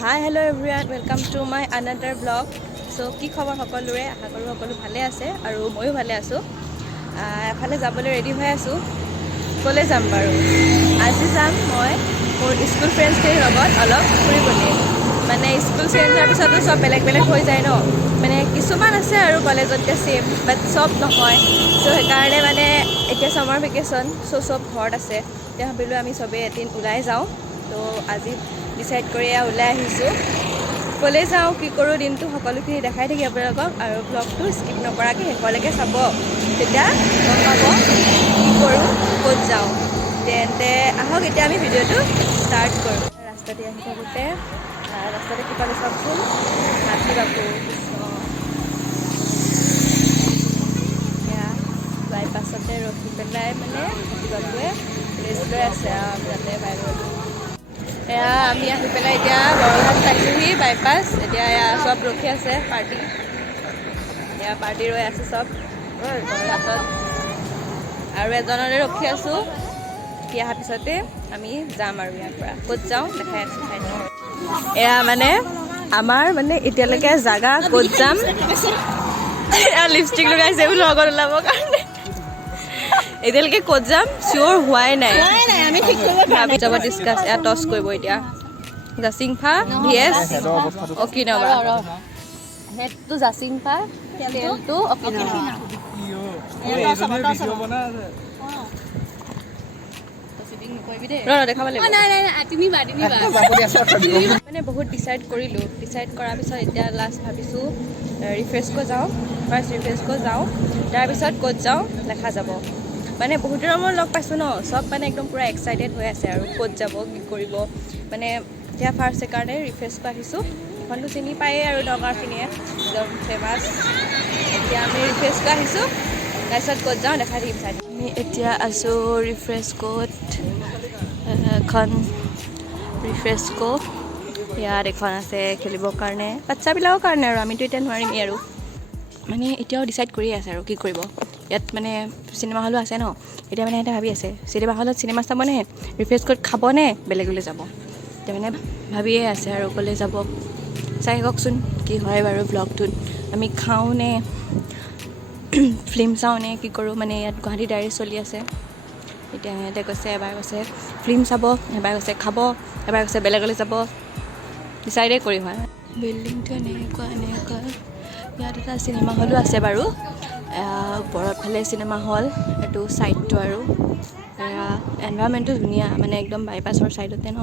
Hi, hello everyone. Welcome to my another vlog. So, কি খবৰ সকলোৰে আশা কৰো সকলো ভালে আছে আৰু ময়ো ভালে আছো। এফালে যাবলৈ ৰেডি হৈ আছো। কলে যাম বাৰু? আজি যাম মই মোৰ স্কুল ফ্ৰেণ্ডছৰ লগত অলপ ফুৰিবলৈ। মানে স্কুল চেঞ্জ হোৱাৰ পিছতো সব বেলেগ বেলেগ হৈ যায় ন। মানে কিছুমান আছে আৰু কলেজতে সেম বাট সব নহয়। সো সেইকাৰণে মানে এতিয়া সামাৰ ভেকেশন সব ঘৰত আছে। এতিয়া ভাবিলো আমি সবে এদিন ওলাই যাওঁ। তো আজি ডিসাইড কৰি ওলাই আহিছোঁ। কলে যাওঁ কি কৰোঁ দিনটো সকলোখিনি দেখাই থাকি আপোনালোকক আৰু ব্লগটো স্কিপ নকৰাকৈ শেষলৈকে চাব। তেতিয়া গম পাব কি কৰোঁ ক'ত যাওঁ। তেন্তে আহক এতিয়া আমি ভিডিঅ'টো ষ্টাৰ্ট কৰোঁ। ৰাস্তাতে আহি থাকোঁতে ৰাস্তাতে কি পালে চাওকচোন, হাতী বাবু এয়া বাইপাছতে ৰখি পেলাই মানে হাতী বাবুৱে ৰেষ্ট লৈ আছে আৰু যাতে বাহিৰত। এয়া আমি আহি পেলাই এতিয়া বৰঘাট পাইছোঁহি বাইপাছ। এতিয়া এয়া সব ৰখি আছে পাৰ্টি। এয়া পাৰ্টি ৰৈ আছে সব বৰঘাটত আৰু এজনৰে ৰখি আছোঁ। সি অহাৰ পিছতে আমি যাম আৰু ইয়াৰ পৰা ক'ত যাওঁ দেখাই আছোঁ ঠাইটো। এয়া মানে আমাৰ মানে এতিয়ালৈকে জাগা ক'ত যাম। এয়া লিপষ্টিক লগাইছে বোলো লগত ওলাবৰ কাৰণে। এতিয়ালৈকে ক'ত যাম চিয়'ৰ হোৱাই নাই। আমি ঠিক কৰিব যাব ডিছকাছ এয়া টছ কৰিব এতিয়া। জাচিংফা ভিএছ অকিনাৱা। হেডটো জাচিংফা, তেলটো অকিনাৱা। দেখাব লাগিব মানে বহুত ডিচাইড কৰিলোঁ। ডিচাইড কৰাৰ পিছত এতিয়া লাষ্ট ভাবিছোঁ ৰিফ্ৰেছকো যাওঁ। ফাৰ্ষ্ট ৰিফ্ৰেছকো যাওঁ, তাৰপিছত ক'ত যাওঁ দেখা যাব। মানে বহুত দিনৰ মই লগ পাইছোঁ ন, সব মানে একদম পূৰা এক্সাইটেড হৈ আছে আৰু ক'ত যাব কি কৰিব। মানে এতিয়া ফাৰ্ষ্ট সেইকাৰণে ৰিফ্ৰেছকো আহিছোঁ। এখনটো চিনি পায়েই আৰু নগাঁৱৰখিনিয়ে একদম ফেমাছ। এতিয়া আমি ৰিফ্ৰেছকো আহিছোঁ, তাৰপিছত ক'ত যাওঁ দেখাই দিম চাই। আমি এতিয়া আছোঁ ৰিফ্ৰেছকোত। এখন ৰিফ্ৰেছকো ইয়াত এখন আছে খেলিবৰ কাৰণে, বাচ্ছাবিলাকৰ কাৰণে আৰু আমিতো এতিয়া নোৱাৰিমেই আৰু। মানে এতিয়াও ডিচাইড কৰিয়ে আছে আৰু কি কৰিব। ইয়াত মানে চিনেমা হলো আছে ন, এতিয়া মানে সিহঁতে ভাবি আছে চিনেমা হলত চিনেমা চাবনে, ৰিফ্ৰেছকোত খাবনে, বেলেগলৈ যাব। এতিয়া মানে ভাবিয়ে আছে আৰু ক'লে যাব চাই কওকচোন কি হয় বাৰু ব্লগটোত। আমি খাওঁ নে ফিল্ম চাওঁ নে কি কৰোঁ। মানে ইয়াত গুৱাহাটী ডায়েৰী চলি আছে। এতিয়া সিহঁতে কৈছে এবাৰ কৈছে ফিল্ম চাব, এবাৰ কৈছে খাব, এবাৰ কৈছে বেলেগলৈ যাব। ডিচাইডে কৰি হয়। বিল্ডিংটো এনেকুৱা ইয়াত এটা চিনেমা হলো আছে বাৰু। ওপৰত ফালে চিনেমা হল, এইটো ছাইডটো আৰু এনভাইৰমেণ্টটো ধুনীয়া। মানে একদম বাইপাছৰ ছাইডতে ন,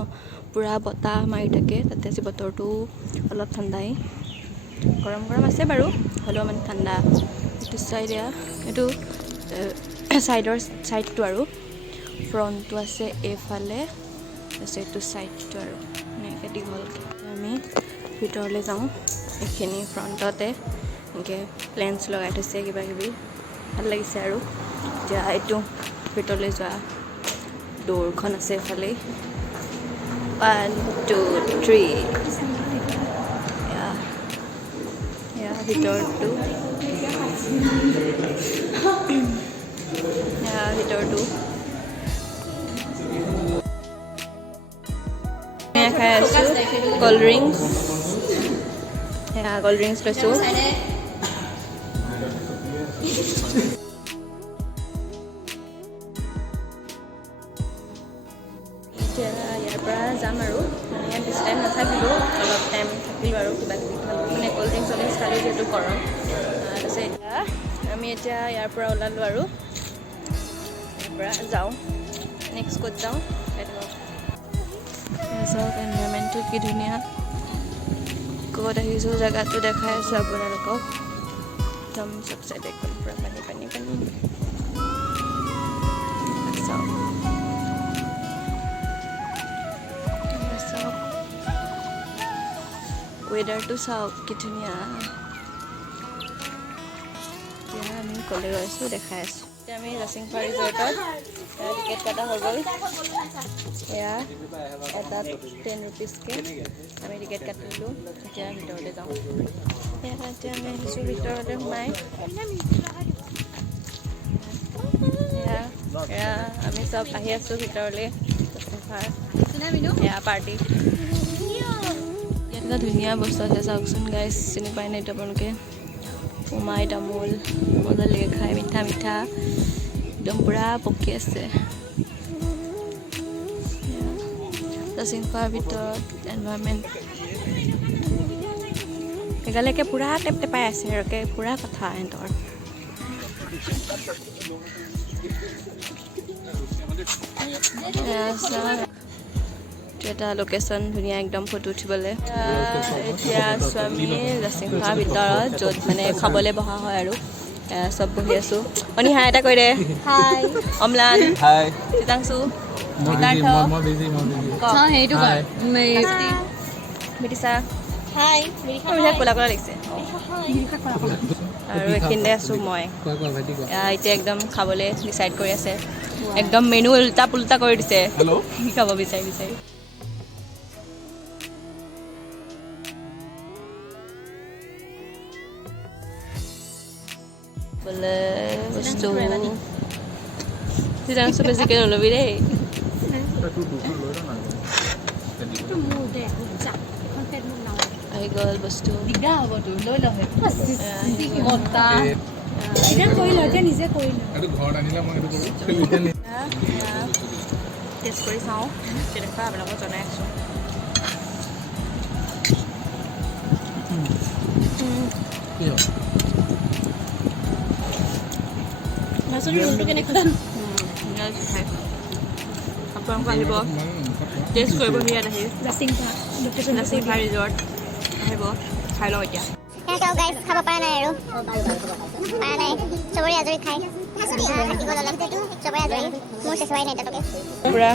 পূৰা বতাহ মাৰি থাকে। তাতে আজি বতৰটো অলপ ঠাণ্ডাই, গৰম গৰম আছে বাৰু হ'লেও মানে ঠাণ্ডা। এইটো ছাইড এইটো ছাইডটো আৰু ফ্ৰণ্টটো আছে এইফালে, তাৰপিছত এইটো ছাইডটো আৰু এনেকৈ দীঘলকৈ। আমি ভিতৰলৈ যাওঁ। এইখিনি ফ্ৰণ্টতে এনেকৈ প্লেন্স লগাই থৈছে কিবা কিবি, ভাল লাগিছে আৰু। এতিয়া এইটো ভিতৰলৈ যোৱা দৌৰখন আছে এইফালে। 1 2 3 ভিতৰটো খাই আছোঁ ক'ল্ড ড্ৰিংকছ। ক'ল্ড ড্ৰিংকছ লৈছোঁ। এতিয়া ইয়াৰ পৰা যাম আৰু মানে ইয়াত বেছি টাইম নাথাকিলোঁ, অলপ টাইম থাকিলোঁ আৰু কিবা কিবি খালোঁ। মানে ক'ল্ড ড্ৰিংকছ খালোঁ যিহেতু গৰম। তাৰপিছত এতিয়া আমি এতিয়া ইয়াৰ পৰা ওলালোঁ আৰু ইয়াৰ পৰা যাওঁ। নেক্সট ক'ত যাওঁ চাওক। এনভাইৰমেণ্টটো কি ধুনীয়া। ক'ত আহিছোঁ জেগাটো দেখাই আছোঁ আপোনালোকক। একদম চব চাইডে একদম পূৰা পানী পানী পানী। চাওক ৱেডাৰটো চাওক কি ধুনীয়া। এতিয়া আমি ক'লে গৈছোঁ দেখাই আছোঁ। এতিয়া আমি জাচিংফা ৰিজৰ্টত টিকেট কটা হৈ গ'ল। এয়া এটাত 10 ৰুপিজকৈ আমি টিকেট কাটিলোঁ। এতিয়া ভিতৰলৈ যাওঁ। এতিয়া আমি আহিছোঁ ভিতৰতে সোমাই। এয়া আমি চব আহি আছোঁ ভিতৰলৈ। এয়া পাৰ্টি এটা ধুনীয়া বস্তু আছে চাওকচোন গাইছ, চিনি পাই নাই এইটো আপোনালোকে? উমাই তামোল মজা লাগে খাই, মিঠা মিঠা একদম পুৰা পকি আছে। জাচিং খোৱাৰ ভিতৰত এনভাইৰনমেণ্ট এগালৈকে পুৰা টেপ টেপাই আছে আৰু পুৰা কথা সিহঁতৰ। এটা লোকেশ্যন ধুনীয়া একদম ফটো উঠিবলৈ। এতিয়া আছোঁ আমি জাচিং খোৱাৰ ভিতৰত, য'ত মানে খাবলৈ বহা হয় আৰু চব বহি আছোঁ। অনি হাই এটা কৈ দে। হাই অম্লান, হাই চিতাংশু, মিতিছা, হাই ক'লা ক'লা লাগিছে। আৰু এইখিনিতে আছোঁ মই। এতিয়া একদম খাবলৈ ডিচাইড কৰি আছে, একদম মেনু উল্টা পুল্টা কৰি দিছে, কি খাব বিচাৰি বিচাৰি। বোলে বস্তু চিতাংশু বেছিকৈ নল'বি দেই। আহি গ'ল বস্তু, টেষ্ট কৰি চাওঁ কেনেকুৱা আপোনালোকক জনাই আছোঁ। আপোনালোক আহিব, টেষ্ট কৰিবহি ইয়াত আহি জাচিং খোৱা ৰিজৰ্ট আহিব, খাই লওঁ এতিয়া। খাব পৰা নাই আৰু পৰা নাই, চবৰে আজৰি খাই চবৰে আজৰি, মোৰ চেচুৱাই নাই তাতকে পুৰা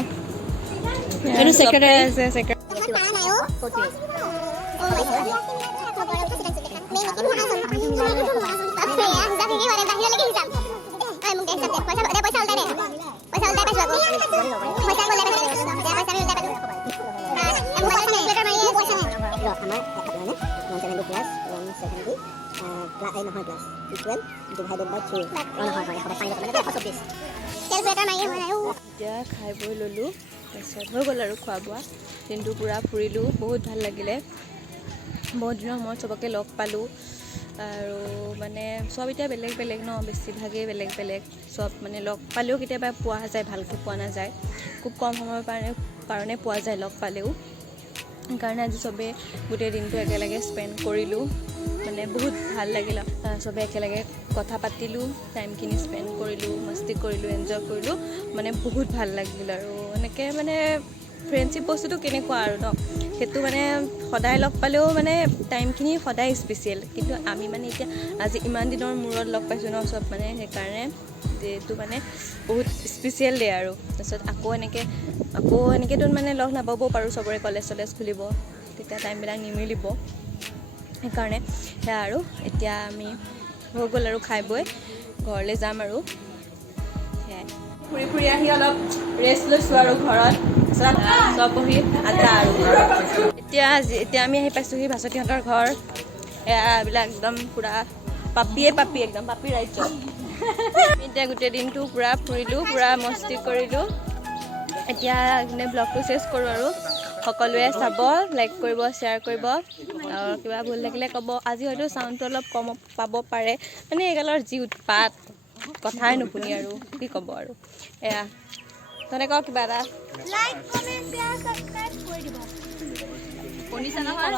এতিয়া খাই বৈ ল'লোঁ, তাৰপিছত হৈ গ'ল আৰু খোৱা বোৱা। দিনটো পূৰা ফুৰিলোঁ, বহুত ভাল লাগিলে। বহুত দিনৰ মূৰত চবকে লগ পালোঁ আৰু মানে চব এতিয়া বেলেগ বেলেগ ন, বেছিভাগেই বেলেগ বেলেগ চব, মানে লগ পালেও কেতিয়াবা পোৱা যায়, ভালকৈ পোৱা নাযায়, খুব কম সময়ৰ কাৰণে পোৱা যায় লগ পালেও। সেইকাৰণে আজি চবেই গোটেই দিনটো একেলগে স্পেণ্ড কৰিলোঁ, মানে বহুত ভাল লাগিল। চবেই একেলগে কথা পাতিলোঁ, টাইমখিনি স্পেণ্ড কৰিলোঁ, মস্তি কৰিলোঁ, এনজয় কৰিলোঁ, মানে বহুত ভাল লাগিল। আৰু এনেকৈ মানে ফ্ৰেণ্ডশ্বিপ বস্তুটো কেনেকুৱা আৰু ন, সেইটো মানে সদায় লগ পালেও মানে টাইমখিনি সদায় স্পেচিয়েল, কিন্তু আমি মানে এতিয়া আজি ইমান দিনৰ মূৰত লগ পাইছোঁ ন চব, মানে সেইকাৰণে এইটো মানে বহুত স্পেচিয়েল ডে' আৰু। তাৰপিছত আকৌ এনেকৈতো মানে লগ নাপাবও পাৰোঁ, চবৰে কলেজ চলেজ খুলিব, তেতিয়া টাইমবিলাক নিমিলিব, সেইকাৰণে সেয়া আৰু। এতিয়া আমি হৈ গ'ল আৰু খাই বৈ ঘৰলৈ যাম আৰু সেয়াই। ফুৰি ফুৰি আহি অলপ ৰেষ্ট লৈছোঁ আৰু ঘৰত, চব বহি আড্ডা আৰু। এতিয়া আমি আহি পাইছোঁহি ভাস্বতীহঁতৰ ঘৰ। এইবিলাক একদম পূৰা পাপি একদম পাপি ৰাজ্য। এতিয়া গোটেই দিনটো পূৰা ফুৰিলোঁ, পূৰা মস্তি কৰিলোঁ। এতিয়া ব্লগটো চেছ কৰোঁ আৰু সকলোৱে চাব, লাইক কৰিব, শ্বেয়াৰ কৰিব, আৰু কিবা ভুল লাগিলে ক'ব। আজি হয়তো চাউণ্ডটো অলপ কম পাব পাৰে, মানে এইগালৰ যি উৎপাত, কথাই নুশুনি আৰু কি ক'ব আৰু। এয়া তহঁতে কওঁ কিবা এটা, লাইক কমেণ্ট শ্বেয়াৰ ছাবস্ক্ৰাইব কৰি দিব। শুনিছা নহয়?